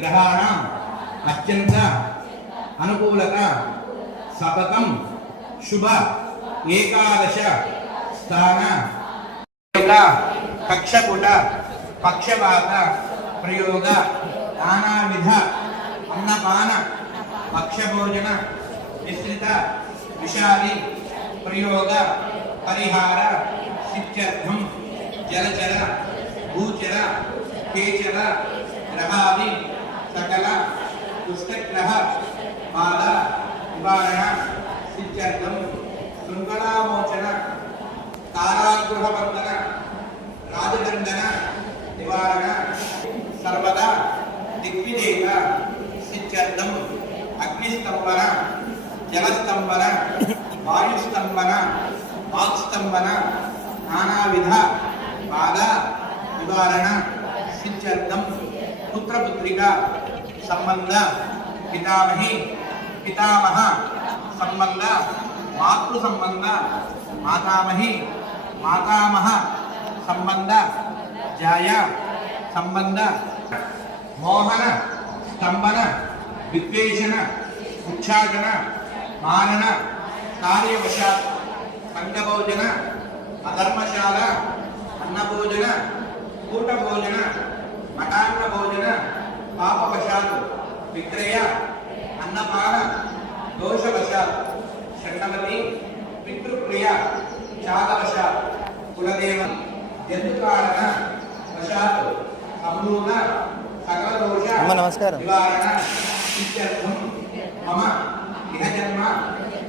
గ్రహాణం అత్యంత అనుకూలత సతతం శుభ ఏకాదశ స్థాన కక్షపుట పక్షవాత ప్రయోగ నానావిధ అన్నపాన పక్షభోజన మిశ్రిత విషాది ప్రయోగ పరిహార శిత్యర్థం జలచర భూచర కేచర గ్రహాది సకల దుష్టగ్రహ బాధ నివారణ సిత్యర్థం శృంఖలామోచన తారాగృహబంధన రాజదండన నివారణ సర్వదా దిగ్విజేత సిత్యర్థం అగ్నిస్తంభన జలస్తంభన వాయుస్తంభన వాక్స్తంభన నానావిధ బాధ నివారణ సిత్యర్థం పుత్రపుత్రిక సంబంధ పితామహి పితామహ సంబంధ మాతృ సంబంధ మాతామహి మాతామహ సంబంధ జాయ సంబంధ మోహన స్తంభన విద్వేషణ ఉచ్చాటన మారణ కార్యవశాత్ సంగభోజన అధర్మశాల అన్నభోజన కూటభోజన మఠాన్న భోజన విక్రయ అన్నపాన దోషవశాత్ షణ్ణవతి పితృప్రియ చాలవశాత్ కులదేవ జంతుకారణ వశాత్ సమూల సకల దోష అమ్మ, నమస్కారం. నివారణ ఇత్యర్థం మమ ఇహ జన్మ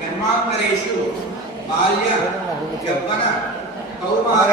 జన్మాంతరేషు బాల్య యవ్వన కౌమార?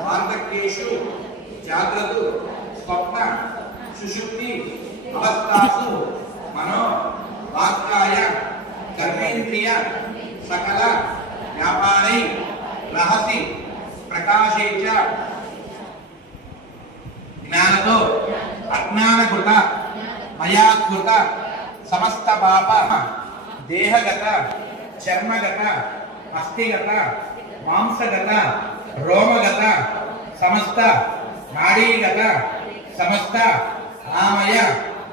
వార్ధక్యేషు జాగ్రత్త స్వప్న సుషుప్తి అవస్థాసు మనో వాక్కాయ కర్మేంద్రియ సకల వ్యాపారై రహసి ప్రకాశే చ జ్ఞానతో అజ్ఞానకృత మయాకృత సమస్త పాప దేహగత చర్మగత అస్థిగత మాంసగత రోమగత సమస్త నాడీగత సమస్త ఆమయ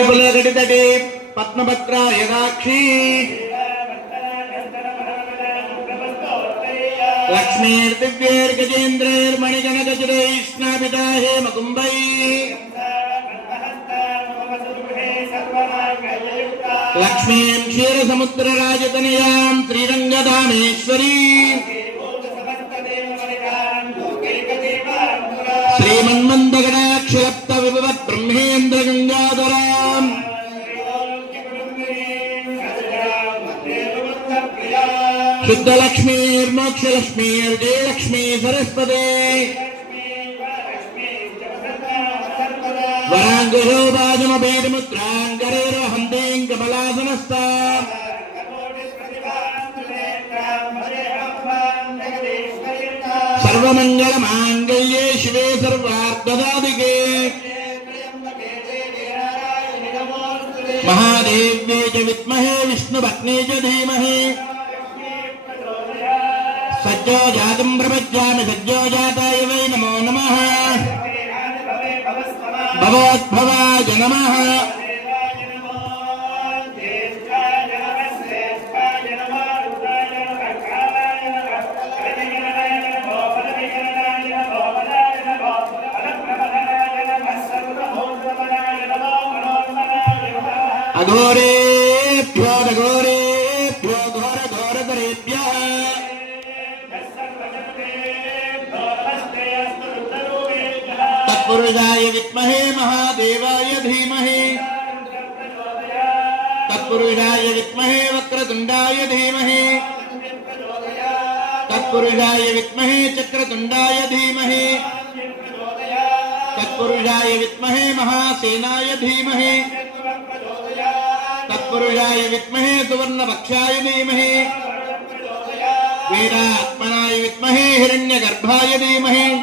ಕುಲಗಡಿದಡೆ ಪದ್ಮಭದ್ರ ಯಗಾಕ್ಷಿ ಲಕ್ಷ್ಮೀರ್ ದಿವ್ಯೇರ್ ಗಜೇಂದ್ರೇರ್ ಮಣಿಗಣ ಗಜರೈ ಸ್ನಾಭಿತಾ ಹೇಮ ಕುಂಬೈ ಲಕ್ಷ್ಮೀಂ ಕ್ಷೀರ ಸಮುದ್ರ ರಾಜತನಿಯಾಂ ಶ್ರೀರಂಗಧಾಮೇಶ್ವರಿ ಶ್ರೀಮನ್ಮಂದಗಣಾಕ್ಷರಪ್ತ ವಿಭವತ್ ಬ್ರಹ್ಮೇಂದ್ರ ಗಂಗಾಧರ सिद्धलक्ष्मीर् मोक्षलक्ष्मीर् जयलक्ष्मी सरस्वते। वराङ्गुरो वाजमभेदमुद्राङ्गरेरोहन्तेम् कमलासनस्ता शिवे सर्वार्थदादिके महादेव्ये च विद्महे विष्णुभग्ने సత్యో జాతం ప్రపద్యామి సత్యో జాతాయ వై నమో నమ. భవోద్భవాయ నమ అఘోరేభ్యో అఘోరే तत्पुरुषाय विद्महे महादेवाय धीमहि। तत्पुरुषाय विद्महे वक्रतुण्डाय धीमहि। तत्पुरुषाय विद्महे चक्रतुण्डाय धीमहि। तत्पुरुषाय विद्महे महासेनाय धीमहि। तत्पुरुषाय विद्महे सुवर्णपक्षाय धीमहि। वीरात्मनाय विद्महे हिरण्यगर्भाय धीमहि।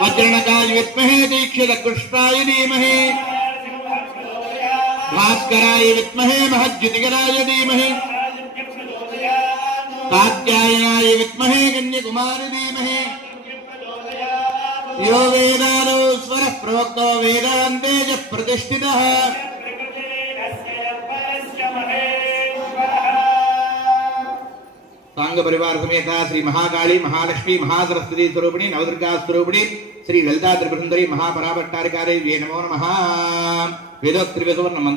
वज्रणकाय विद्महे दीक्षितकृष्णाय धीमहि भास्कराय विद्महे महज्युतिकराय धीमहि कात्यायनाय विद्महे कन्यकुमार धीमहि यो वेदानो स्वरः प्रोक्तो वेदान्ते च प्रतिष्ठितः సాంగ పరివార సమేత శ్రీ మహాకాళి మహాలక్ష్మి మహాసరస్వతి స్వరూపిణి నవదుర్గా స్వరూపిణి శ్రీ లలితా త్రిపురందరి మహాపరాభట్టారికారి నమో నమ. వేదోక్త్రివసువర్ణ మంత్రం